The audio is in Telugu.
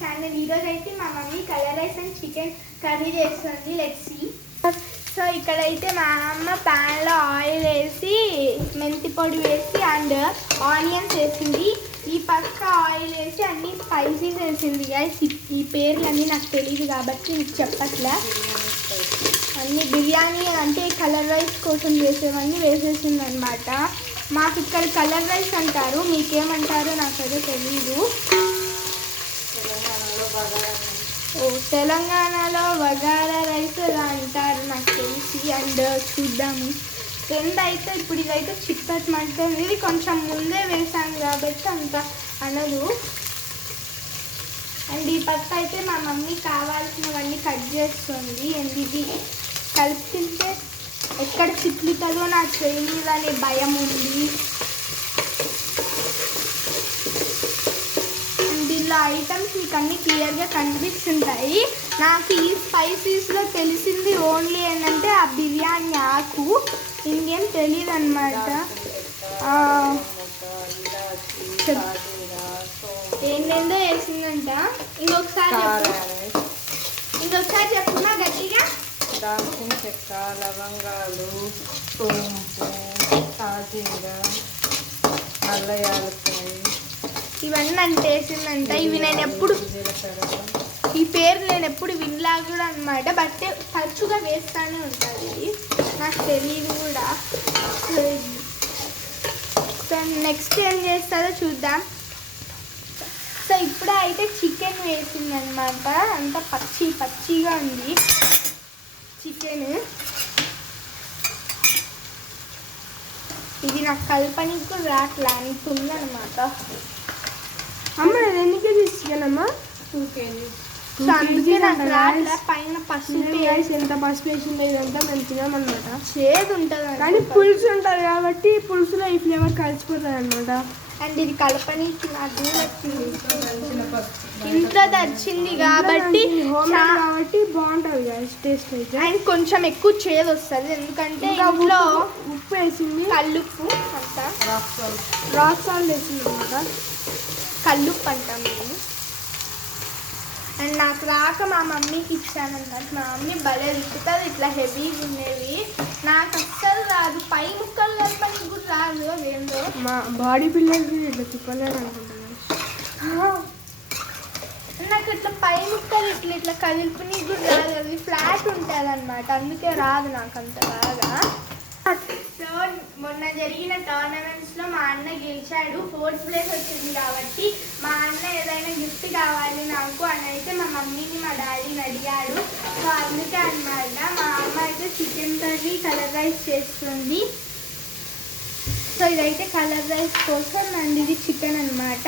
ఛానల్. ఈరోజు అయితే మా mummy colour rice and chicken curry చేస్తుంది. Let's see. సో ఇక్కడైతే మా అమ్మ ప్యాన్లో ఆయిల్ వేసి మెంతి పొడి వేసి అండ్ ఆనియన్స్ వేసింది. ఈ పక్క ఆయిల్ వేసి అన్ని స్పైసీస్ వేసింది. ఈ పేర్లన్నీ నాకు తెలియదు కాబట్టి మీకు చెప్పట్లే. అన్ని బిర్యానీ అంటే కలర్ రైస్ కోసం చేసేవన్నీ వేసేసింది అనమాట. మాకు ఇక్కడ కలర్ రైస్ అంటారు, మీకేమంటారో నాకైతే తెలీదు. తెలంగాణలో బగారా రైస్ ఇలా అంటారు నాకు తెలిసి. అండ్ చూద్దాము. అయితే ఇప్పుడు ఇదైతే చిక్కటి మటన్. ఇది కొంచెం ముందే వేసాను కాబట్టి అంత అనదు. అండ్ ఈ పక్క అయితే మా మమ్మీ కావాల్సినవన్నీ కట్ చేస్తుంది. అండ్ ఇది కలిపితే ఎక్కడ చిట్లుతుందో నాకు తెలియదు అనే భయం ఉంది. దీనిలో ఐటమ్స్ మీకు అన్నీ క్లియర్గా కనిపిస్తుంటాయి. నాకు ఈ స్పైసీస్లో తెలిసింది ఓన్లీ ఏంటంటే ఆ బిర్యానీ ఆకు, ఇంకేం తెలియదు అనమాట. ఏంటేందో వేసిందంట. ఇంకొకసారి చెప్పున్నా గట్టిగా. దాల్చిన చెక్క, లవంగాలు, సోంపు, సాజీరా, నల్ల యాలక్కాయ ఇవన్నీ అంటే వేసిందంట. ఇవి నేను ఎప్పుడు ఈ పేరు నేను ఎప్పుడు వినలా కూడా అనమాట. బట్ తరచుగా వేస్తూనే ఉంటుంది. ఇది నాకు తెలియదు కూడా. సో నెక్స్ట్ ఏం చేస్తారో చూద్దాం. సో ఇప్పుడే అయితే చికెన్ వేసింది అనమాట. అంత పచ్చిగా ఉంది చికెన్. ఇది నాకు కల్పనకి కూడా రాట్లా అంటుంది అనమాట. అమ్మ ఎన్ని కేజీస్ చికెన్ అమ్మా? 2 kg. సో అందుకే నాకు రాట్లా. పైన పసుపు ఎంత పసుపు వేసిందో ఇదంతా మేము తినామన్నమాట. చేదు ఉంటుంది కానీ పులుసు ఉంటుంది కాబట్టి పులుసులో ఈ ఫ్లేవర్ కలిసిపోతుంది అనమాట. అండ్ ఇది కలపనీకి నాకు ఇంట్లో తెచ్చింది కాబట్టి బాగుంటుంది టేస్ట్ అయితే. అండ్ కొంచెం ఎక్కువ చేదు వస్తుంది ఎందుకంటే ఇంట్లో ఉప్పు వేసింది, కల్లుప్పు అంతా రాక్ సాల్ట్ వేసింది అనమాట. కల్లుప్పు అంటాం మేము. అండ్ నాకు రాక మా మమ్మీకి ఇచ్చాను అన్నమాట. మా మమ్మీ భలే తిప్పుతుంది ఇట్లా హెవీగా ఉండేవి. నాకు అస్సలు రాదు. పై ముక్కలు కలపడానికి కూడా రాదు. అదేందో మా బాడీ బిల్డర్కి ఇట్లా తిప్పలేదు అనుకుంటున్నాను. నాకు ఇట్లా పై ముక్కలు ఇట్లా కలుపుని కూడా రాదు. అది ఫ్లాట్ ఉంటుంది అనమాట. అందుకే రాదు నాకు అంత బాగా. సో మొన్న జరిగిన టోర్నమెంట్స్లో మా అన్న గెలిచాడు. 4th ప్లేస్ వచ్చింది కాబట్టి మా అన్న ఏదైనా గిఫ్ట్ కావాలి నాకు అని అయితే మా మమ్మీని మా డాడీని అడిగాడు. సో అందుకే అనమాట మా అమ్మ అయితే చికెన్ కర్రీ కలర్ రైస్ చేస్తుంది. సో ఇదైతే కలర్ రైస్ కోసం అండ్ ఇది చికెన్ అనమాట.